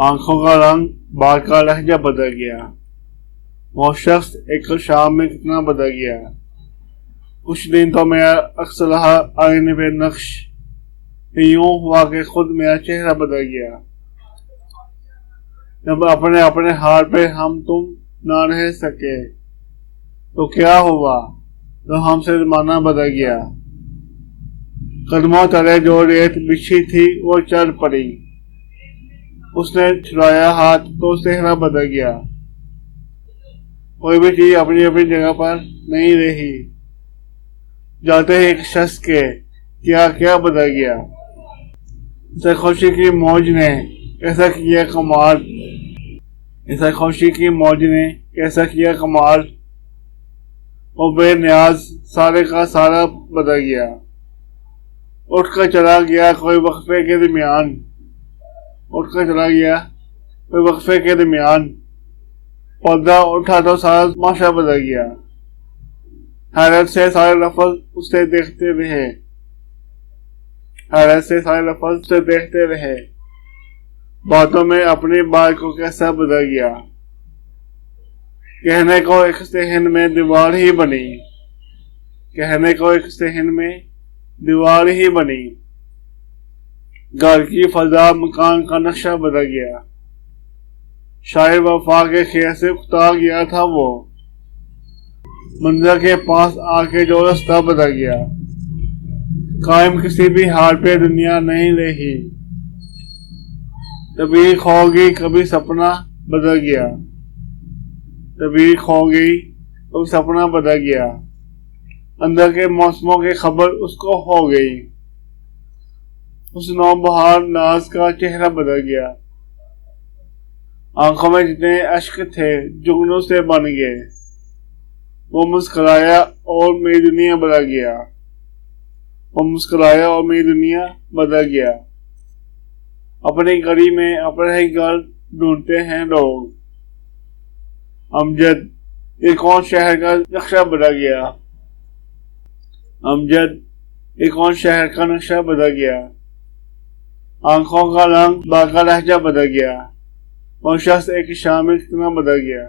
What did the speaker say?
आंखों का रंग, बात का लहजा बदल गया। वो शख्स एक शाम में कितना बदल गया। कुछ दिन तो मेरा अक्स रहा आईने पे नक्श, यूं हुआ कि खुद मेरा चेहरा बदल गया। जब अपने अपने हाल पे हम तुम ना रह सके तो क्या हुआ, तो हमसे जमाना बदल गया। कदमों तले जो रेत बिछी थी वो चल पड़ी, उसने छुड़ाया हाथ तो चेहरा बदल गया। कोई भी चीज अपनी अपनी जगह पर नहीं रही। जाते ही एक शख्स के क्या क्या बदल गया। इसे खुशी की मौज ने कैसा किया कमाल, इसे खुशी की मौज ने कैसा किया कमाल। वो बेनियाज सारे का सारा बदल गया। उठकर चला गया कोई वक्फे के दरमियान, उठकर चला गया कोई वक्फे के दरमियान। पौधा उठा तो सारा तमाशा बदल गया। हैरत से सारे लफ्ज उसे देखते रहे, हैरत से सारे लफ्ज उसे देखते रहे। बातों में अपनी बात को कैसा बदल गया। कहने को एक सहन में दीवार ही बनी, कहने को एक सहन में दीवार ही बनी। घर की फजा मकान का नक्शा बदल गया। शायर वफा के खेत से उतार गया था वो, मंदिर के पास आके जो रास्ता बदल गया। कायम किसी भी हाल पे दुनिया नहीं रही, कभी खो गई कभी सपना बदल गया, कभी खो गई कभी सपना बदल गया। अंदर के मौसमों की खबर उसको हो गई, उस नौबहार नाज का चेहरा बदल गया। आंखों में जितने अश्क थे जुगनों से बन गए। वो मुस्कुराया और मेरी दुनिया बदल गया, वो मुस्कुराया और मेरी दुनिया बदल गया। अपनी गली में अपना ही घर ढूंढते हैं लोग। अमजद, ये कौन शहर का नक्शा बदल गया। अमजद, ये कौन शहर का नक्शा बदल गया। आंखों का रंग, बात का लहजा बदल गया। वो शख्स एक शाम में कितना बदल गया।